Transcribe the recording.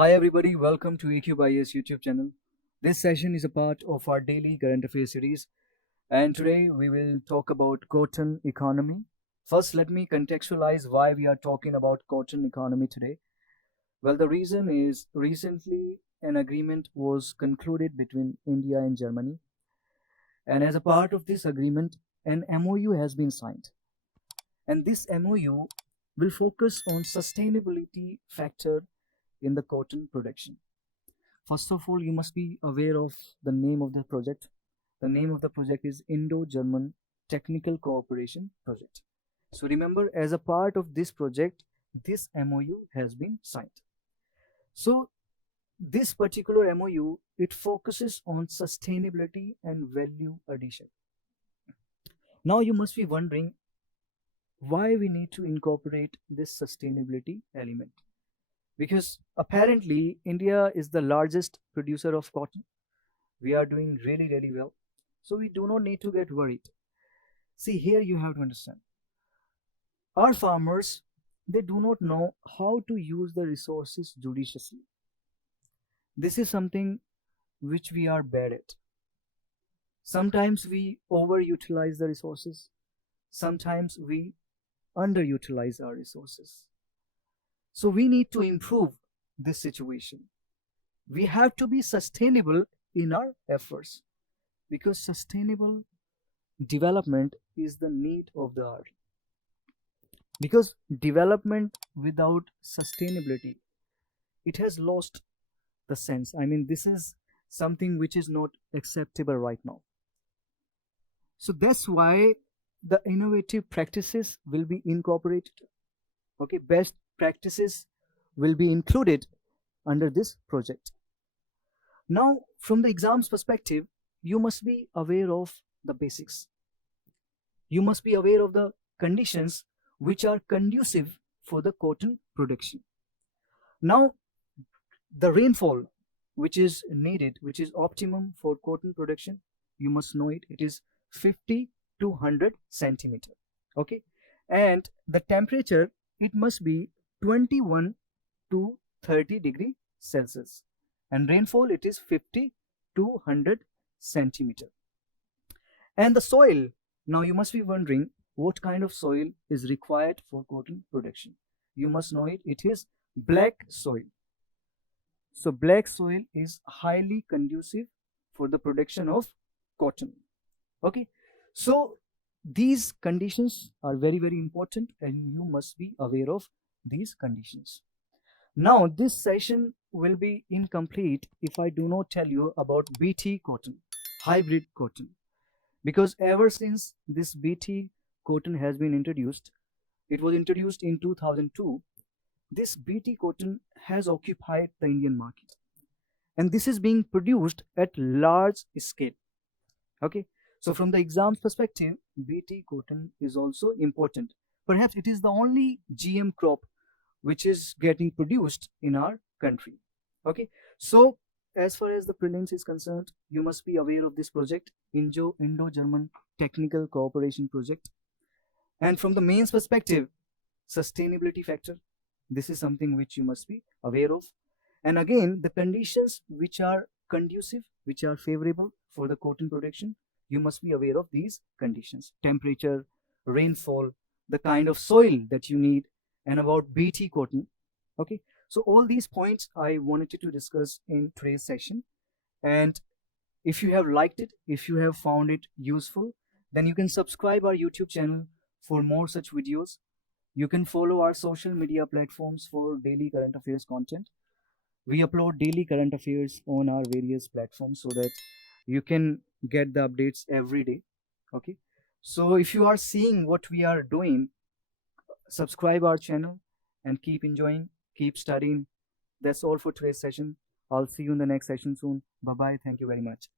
Hi everybody, welcome to EQBIS YouTube channel. This session is a part of our daily current affairs series, and today we will talk about cotton economy. First, let me contextualize why we are talking about cotton economy today. Well, the reason is recently an agreement was concluded between India and Germany, and as a part of this agreement, an MOU has been signed. And this MOU will focus on sustainability factor in the cotton production. First of all, you must be aware of the name of the project. The name of the project is Indo-German Technical Cooperation Project. So remember, as a part of this project, this MOU has been signed. So this particular MOU, it focuses on sustainability and value addition. Now you must be wondering why we need to incorporate this sustainability element. Because apparently India is the largest producer of cotton. We are doing really well. So we do not need to get worried. See, here you have to understand. Our farmers, they do not know how to use the resources judiciously. This is something which we are bad at. Sometimes we overutilize the resources. Sometimes we underutilize our resources. So we need to improve this situation. We have to be sustainable in our efforts because sustainable development is the need of the hour. Because development without sustainability, it has lost the sense. I mean, this is something which is not acceptable right now. So that's why the innovative practices will be incorporated. Okay, best practices will be included under this project. Now, from the exams perspective, you must be aware of the basics. You must be aware of the conditions which are conducive for the cotton production. Now, the rainfall which is needed, which is optimum for cotton production, you must know it. It is 50 to 100 centimeter. Okay, and the temperature, it must be 21 to 30 degree Celsius, and rainfall, it is 50 to 100 centimeter. And the soil, now you must be wondering what kind of soil is required for cotton production. You must know it. It is black soil. So black soil is highly conducive for the production of cotton. Okay, so these conditions are very important, and you must be aware of these conditions. Now, this session will be incomplete if I do not tell you about BT cotton, hybrid cotton. Because ever since this BT cotton has been introduced, it was introduced in 2002, this BT cotton has occupied the Indian market. And this is being produced at large scale. Okay, so from the exams perspective, BT cotton is also important. Perhaps it is the only GM crop which is getting produced in our country. Okay, so as far as the prelims is concerned, you must be aware of this project, Indo-German Technical Cooperation Project. And from the mains perspective, sustainability factor, this is something which you must be aware of. And again, the conditions which are conducive, which are favorable for the cotton production, you must be aware of these conditions: temperature, rainfall, the kind of soil that you need, and about BT cotton. Okay, so all these points I wanted to discuss in today's session. And if you have liked it, if you have found it useful, then you can subscribe our YouTube channel for more such videos. You can follow our social media platforms for daily current affairs content. We upload daily current affairs on our various platforms so that you can get the updates every day. Okay, so if you are seeing what we are doing, subscribe our channel and keep enjoying, keep studying. That's all for today's session. I'll see you in the next session soon. Bye bye. Thank you very much.